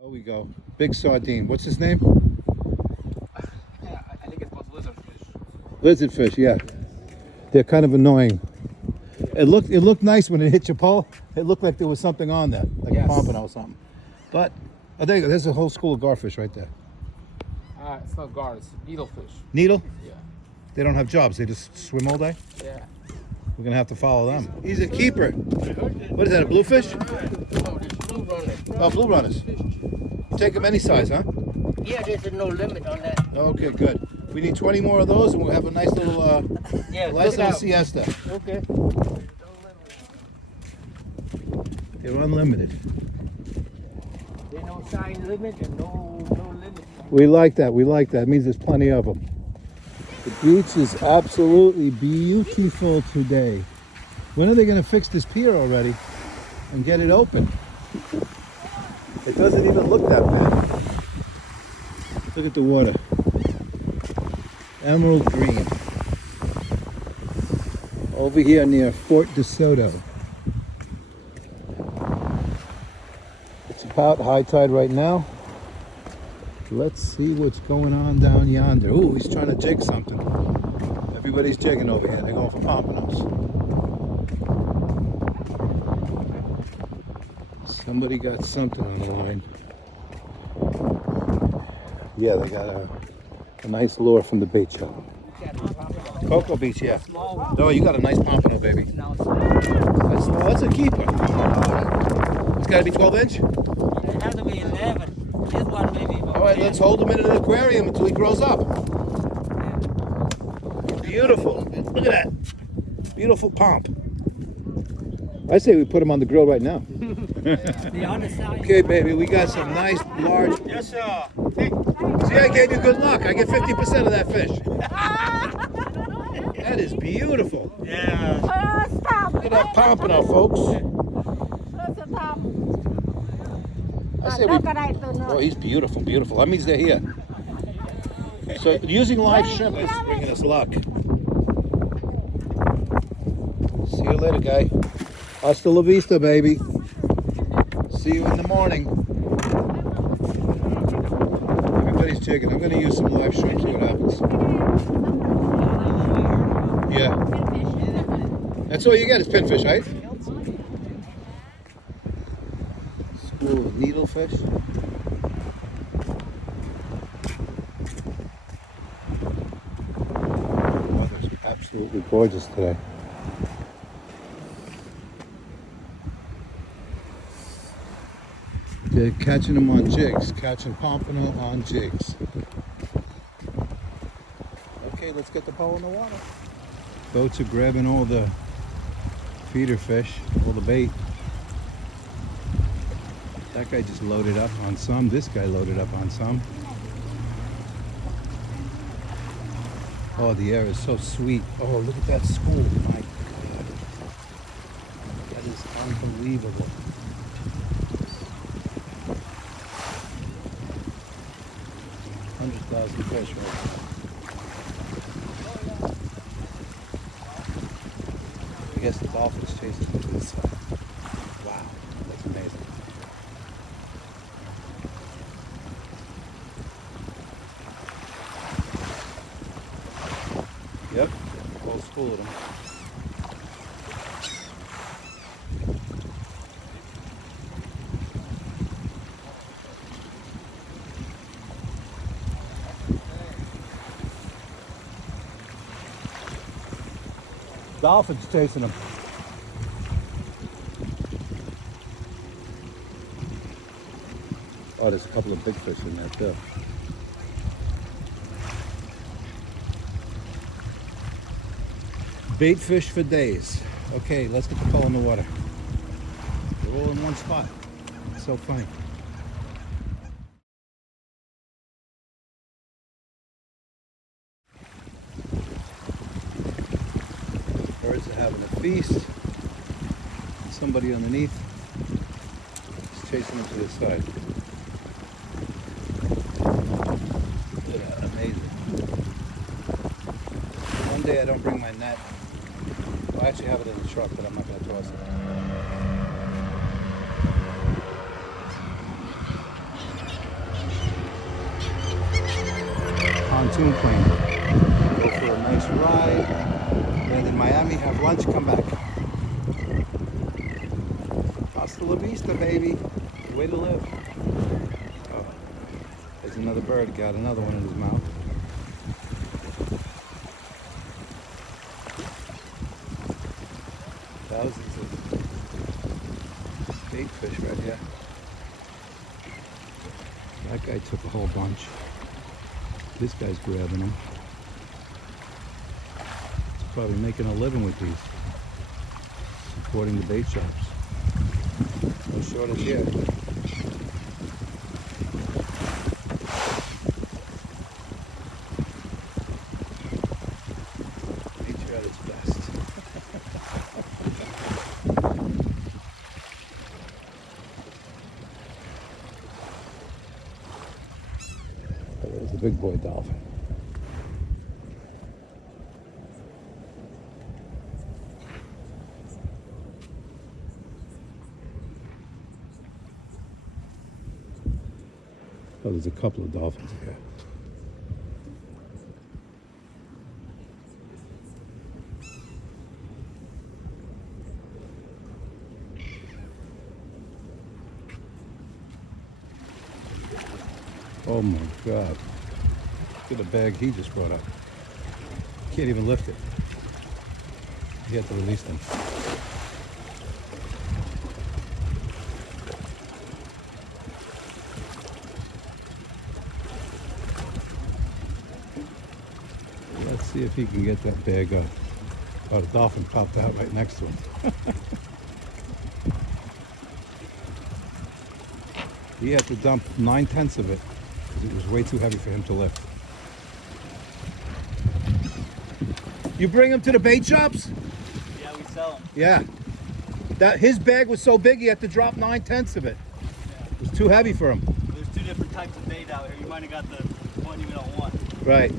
Oh, we go. Big sardine. What's his name? Yeah, I think it's called lizardfish. Lizardfish, yeah. They're kind of annoying. It looked nice when it hit your pole. It looked like there was something on there, like Yes. a pompano or something. But there you go. There's a whole school of garfish right there. It's not gar, it's needlefish. Needle? Yeah. They don't have jobs. They just swim all day. Yeah. We're gonna have to follow them. He's a keeper. What is that? A bluefish? No, there's blue runners. Oh, blue runners. You take them any size, huh? Yeah, there's no limit on that. Okay, good. We need 20 more of those, and we'll have a nice little, Yeah, nice look little out. siesta. Okay. They're unlimited. There's no sign limit and no limit. We like that. We like that. It means there's plenty of them. The beach is absolutely beautiful today. When are they going to fix this pier already and get it open? It doesn't even look that bad. Look at the water. Emerald green. Over here near Fort De Soto. It's about high tide right now. Let's see what's going on down yonder. Ooh, he's trying to jig something. Everybody's jigging over here. They're going for pompanos. Somebody got something on the line. Yeah, they got a nice lure from the bait shop. Cocoa Beach, yeah. Oh, you got a nice pompano, baby. That's a keeper. It's got to be 12 inch? It has to be 11. This one maybe. All right, let's hold him in an aquarium until he grows up. Beautiful. Look at that. Beautiful pomp. I say we put him on the grill right now. The other side. Okay, baby, we got some nice, large. Yes, sir. See, I gave you good luck. I get 50% of that fish. That is beautiful. Yeah. Stop. Look at that pompano, folks. Stop. I say Look we. at that. Oh, he's beautiful, beautiful. That means they're here. So using live shrimp is bringing us luck. See you later, guy. Hasta la vista, baby. See you in the morning. Everybody's jigging. I'm going to use some live shrimp, see what happens. Yeah. That's all you get is pinfish, right? School of needlefish. Weather's absolutely gorgeous today. They're catching them on jigs, catching pompano on jigs. Okay, let's get the pole in the water. Boats are grabbing all the feeder fish, all the bait. That guy just loaded up on some. This guy loaded up on some. Oh, the air is so sweet. Oh, look at that school. My God. That is unbelievable. $100,000 fish right there. I guess the dolphins chasing them to this side. Wow, that's amazing. Yep, whole school of them. Dolphins chasing them. Oh, there's a couple of big fish in there too. Bait fish for days. Okay, let's get the pole in the water. They're all in one spot. It's so funny. Birds are having a feast. Somebody underneath is chasing them to the side. Look at that, amazing. One day I don't bring my net. Well, I actually have it in the truck, but I'm not going to toss it. Hasta la vista, baby. Way to live. Oh, there's another bird. Got another one in his mouth. Thousands of bait fish right here. That guy took a whole bunch. This guy's grabbing them. He's probably making a living with these. Supporting the bait shops. No shortage here. Nature at its best. There's the big boy dolphin. Oh, there's a couple of dolphins here. Oh my God. Look at the bag he just brought up. Can't even lift it. You have to release them. Let's see if he can get that bag up. Oh, the dolphin popped out right next to him. He had to dump 9/10 of it because it was way too heavy for him to lift. You bring him to the bait shops? Yeah, we sell them. Yeah. That his bag was so big he had to drop 9/10 of it. It was too heavy for him. There's two different types of bait out here. You might have got the one you don't want. Right.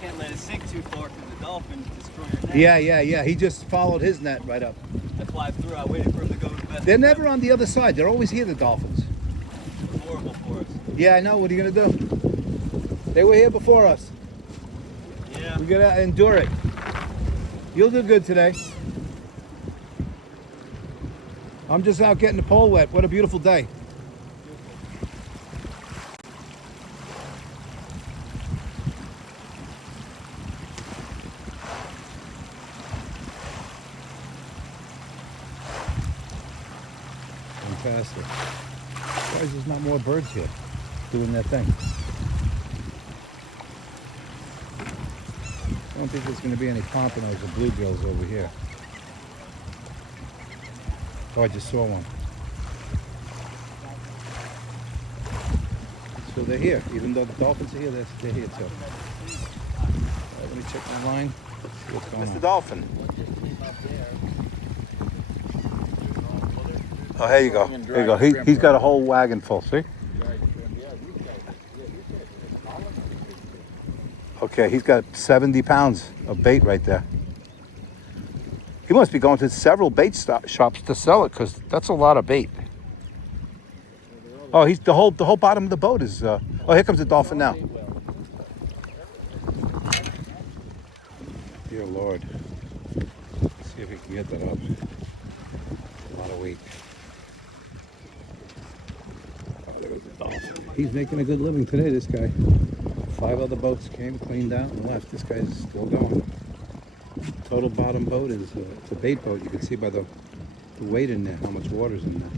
Can't let it sink too far because the dolphin destroy your net. Yeah. He just followed his net right up. That's why I threw. I waited for him to go to the best. They're never on the other side. They're always here, the dolphins. It's horrible for us. Yeah, I know. What are you gonna do? They were here before us. Yeah. We gotta endure it. You'll do good today. I'm just out getting the pole wet. What a beautiful day. Fantastic. Why is there's not more birds here doing their thing? I don't think there's going to be any pompanos or bluegills over here. Oh, I just saw one. So they're here. Even though the dolphins are here, they're here too. Let me check my line. See what's going on. Mr. Dolphin. Oh, here you go. There you go. He's got a whole wagon full, see? Okay, he's got 70 pounds of bait right there. He must be going to several bait shops to sell it because that's a lot of bait. Oh, he's the whole bottom of the boat is. Oh, here comes the dolphin now. Dear Lord. Let's see if we can get that up. A lot of weight. Oh, there goes the dolphin. He's making a good living today, this guy. 5 other boats came, cleaned out, and left. This guy's still going. Total bottom boat is it's a bait boat. You can see by the weight in there how much water's in there.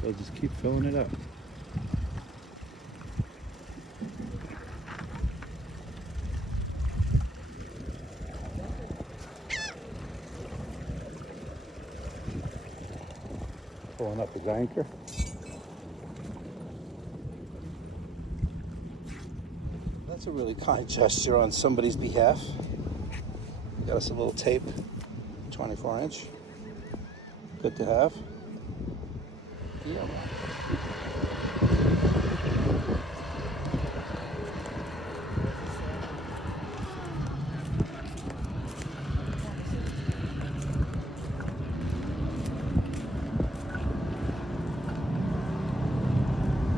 They'll just keep filling it up. Pulling up his anchor. That's a really kind gesture on somebody's behalf. Got us a little tape, 24-inch. Good to have. Yeah.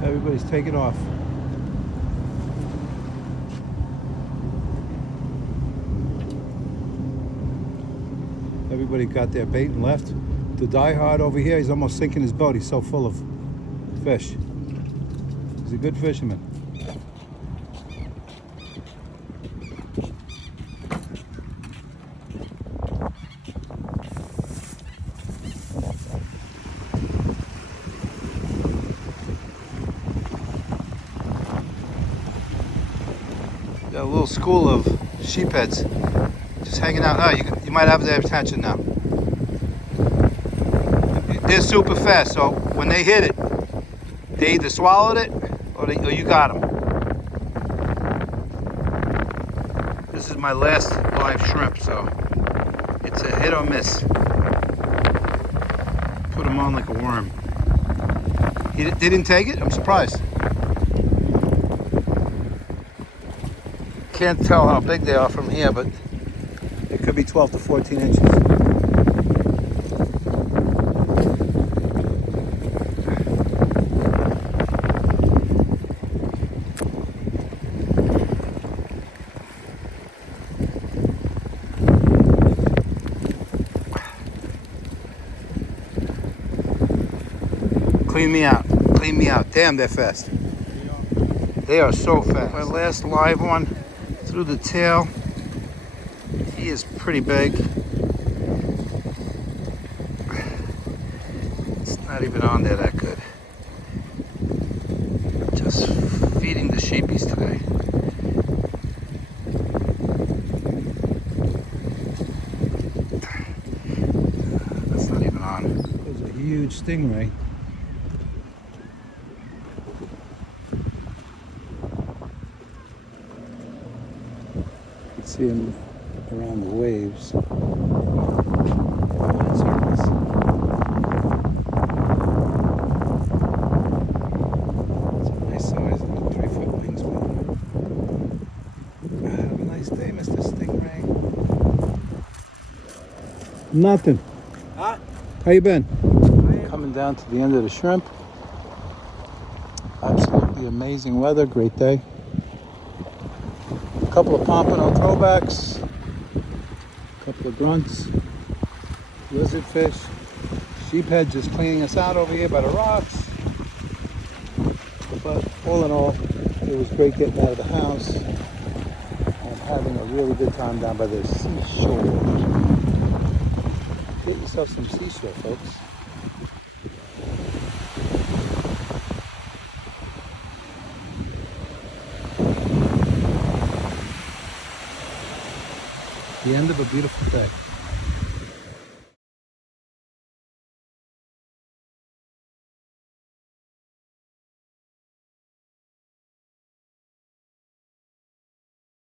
Everybody's taking off. Everybody got their bait and left. The diehard over here, he's almost sinking his boat. He's so full of fish. He's a good fisherman. Got a little school of sheepheads just hanging out. Oh, you might have their attention now. They're super fast, so when they hit it, they either swallowed it or you got them. This is my last live shrimp, so it's a hit or miss. Put him on like a worm. They didn't take it? I'm surprised. Can't tell how big they are from here, but it could be 12 to 14 inches. Clean me out. Clean me out. Damn, they're fast. They are so fast. My last live one through the tail. He is pretty big. It's not even on there that good. Just feeding the sheepies today. That's not even on. There's a huge stingray. See him around the waves. It's a nice size, about 3-foot wingspan. Have a nice day, Mr. Stingray. Nothing. Huh? How you been? Coming down to the end of the shrimp. Absolutely amazing weather, great day. A couple of pompano throwbacks, a couple of grunts, lizardfish, sheephead just cleaning us out over here by the rocks. But all in all, it was great getting out of the house and having a really good time down by the seashore. Get yourself some seashore, folks. The end of a beautiful day.